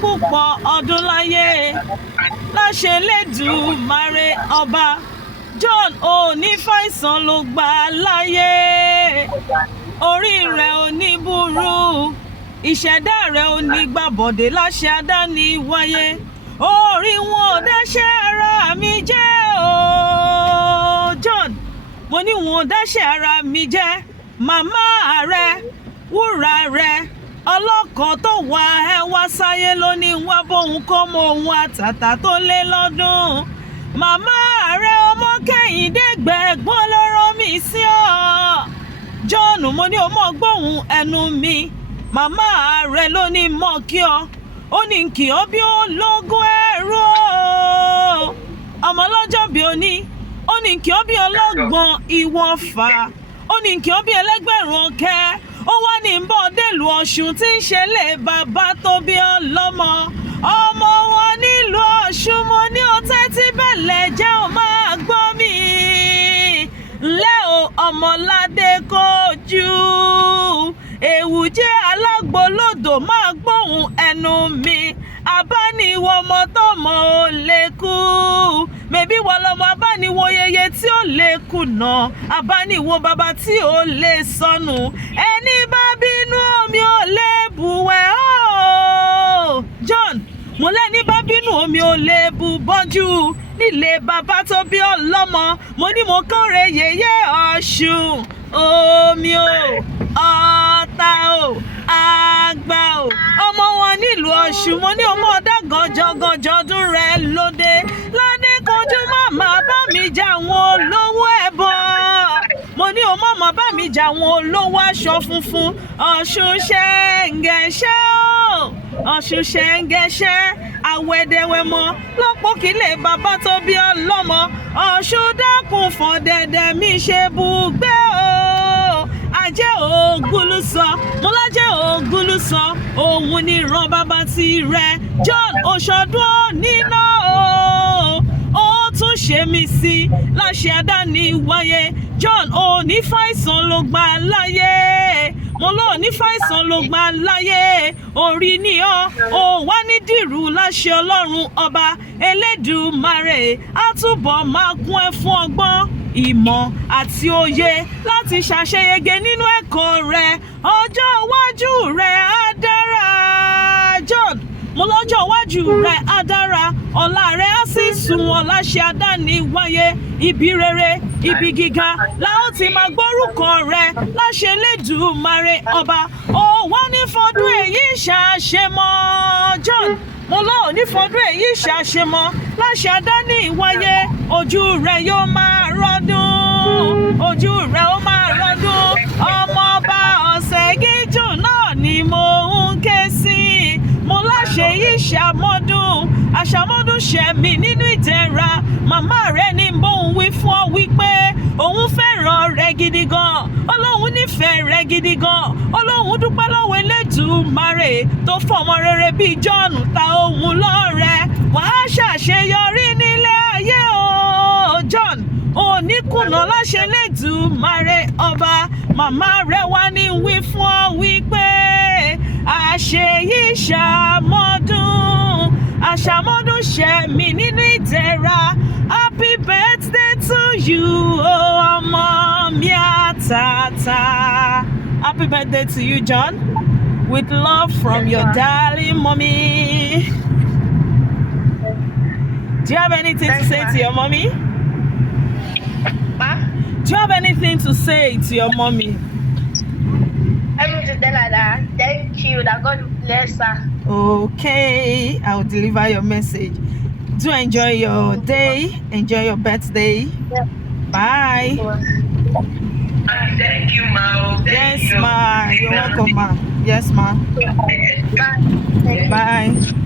púpọ̀ ọdún láyé láṣẹ Elédùmarè ọba. John ò ní fàìsàn ló gbà láyé, orí rẹ̀ ò ní burú, ìṣẹ̀dá rẹ̀ ò ní gbàbọ̀dé láṣẹ àdáni wáyé. Orí wọn ò dáṣẹ́ ara mi jẹ́ o John, mo ní wọn ò dáṣẹ́ ara mi jẹ́. Màmá rẹ̀, wúrà rẹ̀, ọlọ́kọ̀ tó wà ẹ́ wá sáyé ló ní wá bóun kọ́ mọ òun àtàtà tó lé lọ́dún. Màmá rẹ̀ ọmọ Kẹ́hìndé gbẹ̀gbọ́n ló rán mi sí ọ John, mo ní o mọ̀ gbóhùn ẹnu mi. Màmá rẹ̀ ló ní mọ̀ kí ọ, ó ní kí ọ bí ológun ẹrú ọmọ lọ́jọ́ bí ó ní, ó ní kí ọ bí ọlọ́gbọ́n ìwọ̀fà, ó ní kí ọ bí ẹlẹ́gbẹ̀rún ọ̀kẹ́. Ó wá ní bọ́ délùú Ọ̀ṣun tí ń ṣe lé bàbá tó bí ọlọ́mọ. Ọmọ wọn nílùú Ọ̀ṣun, mo ní o tẹ́tí bẹ̀lẹ̀ jẹ́ ò máa gbọ́ mi. Ǹlẹ́ o Ọmọládé Kojú, èwù jẹ́ alágbolódò máa gbóhùn ẹnu mi. Abániwo ọmọ tọmọ ò lè kú, mẹbí wọ lọmọ abániwo yeye tí ò lè kùnà, abániwo bàbá tí ò lè sọnù. Ẹni bá bínú omi ò lè bùwẹ̀ o John, mo lẹ́ni bá bínú omi ò lè bù bọ́jú nílé bàbá tó bí ọlọ́mọ. Mo ní mo kórè yèyé Ọ̀ṣun, omi o, Ọ̀tà o, Àgbà o, ọmọ wọn nílùú Ọ̀ṣun. Mo ní ọmọ ọ̀dà gànjọ́gànjọ́ ọdún rẹ̀ lóde. Ládé Kojú màmá bá mi jà wọn olówó ẹbọ, mo ní ọmọ ọmọ bá mi jà wọn olówó aṣọ funfun. Ọ̀ṣun ṣẹ̀ǹgẹ̀ṣẹ̀ o, Ọ̀ṣun ṣẹ̀ǹgẹ̀ṣẹ̀ àwẹ̀dẹ̀wẹ̀mọ́ lọ́pọ̀ kílẹ̀ bàbá tó bí ọlọ́mọ. Ọ̀ṣun dákun fọ̀dẹ̀dẹ̀ mi ṣe bùgbé o. Ajé Ògúnlùsọ, mo lájẹ́ Ògúnlùsọ, òun ni ìran bàbá ti rẹ̀. John Òṣọdún oníná o, ó tún ṣe mí sí láṣẹ àdáni wáyé. John ò ní fàìsàn ló gbà láyé, mo lọ ní fàìsàn ló gbà láyé. Orí ni ò wá ní dìrú láṣẹ Ọlọ́run ọba Elédùmarè. Á túbọ̀ máa kún ẹ fún ọgbọ́n, ìmọ̀ àti òye láti ṣàṣeyege nínú ẹ̀kọ́ rẹ. Ọjọ́ iwájú rẹ á dára John, mo lọ́jọ́ iwájú rẹ á dára, ọ̀la rẹ á sì sunwọ̀n láṣẹ àdáni wáyé. Ibi rere, ibi gíga la ó ti máa gbórúkọ rẹ láṣẹ Elédùmarè ọba. Ó wá ní fọdún èyí ṣàṣemọ́ John, mo lọ́ọ̀ ní fọdún èyí ṣàṣemọ́ láṣẹ àdáni wáyé. Ojú rẹ yóò máa rọ́dún, ojú rẹ ó máa rọ́dún. Ọmọọba Ọ̀sẹ̀gíjù náà ni mo ń ké sí. Mo láṣẹ yìí ṣàmọ́dún, àṣàmọ́dún ṣẹ̀mí nínú ìdẹ̀ra. Màmá rẹ̀ ní bóun wí fún ọ wípé òun fẹ́ràn rẹ̀ gidi gan, Ọlọ́run nífẹ̀ẹ́ rẹ̀ gidi gan. Ọlọ́run dúpẹ́ lọ́wọ́ Elédùmarè tó fọmọ rere bíi John ta òun lọ́rẹ. Wàá ṣàṣeyọrí nílé ayé o John, òní kùnà láṣẹ Elédùmarè ọba. Màmá rẹ̀ wá ní wí fún ọ wípé àṣeyí ṣàmọ́dún, àṣàmọ́dún ṣẹ̀mí nínú ìdẹ̀ra. Happy birthday to you ọmọ mi àtàtà. Happy birthday to you John, with love from your darling mommy. Do you have anything to say to your mommy? Do you have anything to say to your mommy? I want to tell her that thank you, that God bless her. Okay, I'll deliver your message. Do enjoy your day, enjoy your birthday. Yeah. Bye. Thank you, Ma. Yes, ma. You're welcome, ma. Yes, ma. Bye. Bye.